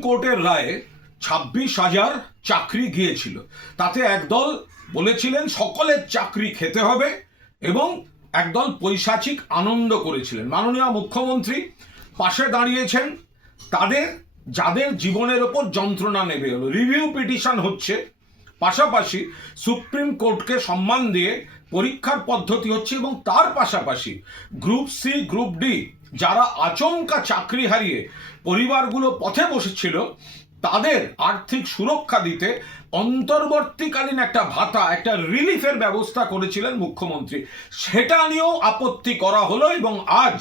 কোর্টের রায়ে ছাব্বিশ হাজার চাকরি গিয়েছিল। তাতে একদল বলেছিলেন সকলের চাকরি খেতে হবে এবং একদল পৈশাচিক আনন্দ করেছিলেন। মাননীয় মুখ্যমন্ত্রী পাশে দাঁড়িয়েছেন। তাদের, যাদের জীবনের ওপর যন্ত্রণা নেবে হলো রিভিউ পিটিশন হচ্ছে। পাশাপাশি সুপ্রিম কোর্টকে সম্মান দিয়ে পরীক্ষার পদ্ধতি হচ্ছে এবং তার পাশাপাশি গ্রুপ সি, গ্রুপ ডি যারা আচমকা চাকরি হারিয়ে পরিবারগুলো পথে বসেছিল, তাদের আর্থিক সুরক্ষা দিতে অন্তর্বর্তীকালীন একটা ভাতা, একটা রিলিফের ব্যবস্থা করেছিলেন মুখ্যমন্ত্রী। সেটা নিয়েও আপত্তি করা হলো এবং আজ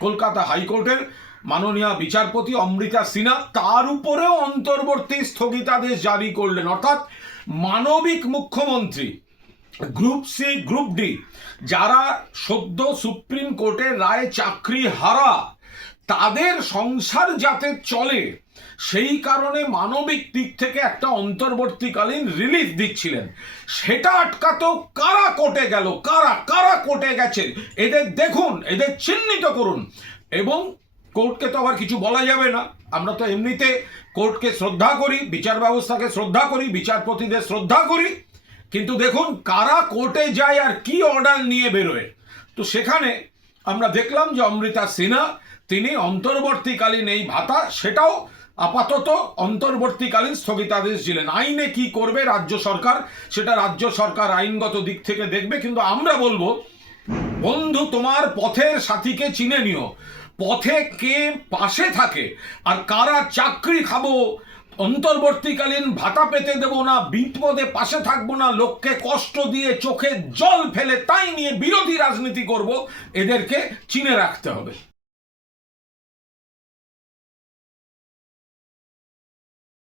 কলকাতা হাইকোর্টের মাননীয় বিচারপতি অমৃতা সিনহা তার উপরেও অন্তর্বর্তী স্থগিতাদেশ জারি করলেন। অর্থাৎ মানবিক মুখ্যমন্ত্রী গ্রুপ সি, গ্রুপ ডি, যারা সদ্য সুপ্রিম কোর্টের রায়ে চাকরি হারা, তাদের সংসার যাতে চলে, সেই কারণে মানবিক দিক থেকে একটা অন্তর্বর্তীকালীন রিলিফ দিচ্ছিলেন। সেটা আটকাতেও কারা কোর্টে গেল, কারা কারা কোর্টে গেছে এদের দেখুন, এদের চিহ্নিত করুন। এবং কোর্টকে তো আবার কিছু বলা যাবে না। আমরা তো এমনিতে কোর্টকে শ্রদ্ধা করি, বিচার ব্যবস্থাকে শ্রদ্ধা করি, বিচারপতিদের শ্রদ্ধা করি। কিন্তু দেখুন, কারা কোর্টে যায় আর কি অর্ডার নিয়ে বেরোয়? তো সেখানে আমরা দেখলাম যে অমৃতা সিনহা, তিনি অন্তর্বর্তীকালীন এই ভাতা, সেটাও আপাতত অন্তর্বর্তীকালীন স্থগিতাদেশ দিলেন। আইনে কি করবে রাজ্য সরকার, সেটা রাজ্য সরকার আইনগত দিক থেকে দেখবে, কিন্তু আমরা বলব, বন্ধু, তোমার পথের সাথীকে চিনে নিও। পথে কে পাশে থাকে, আর কারা চাকরি খাব অন্তর্বর্তীকালীন ভাতা পেতে দেব না, বিপদে পাশে থাকব না, লোককে কষ্ট দিয়ে চোখে জল ফেলে তাই নিয়ে বিরোধী রাজনীতি করব, এদেরকে চিনে রাখতে হবে।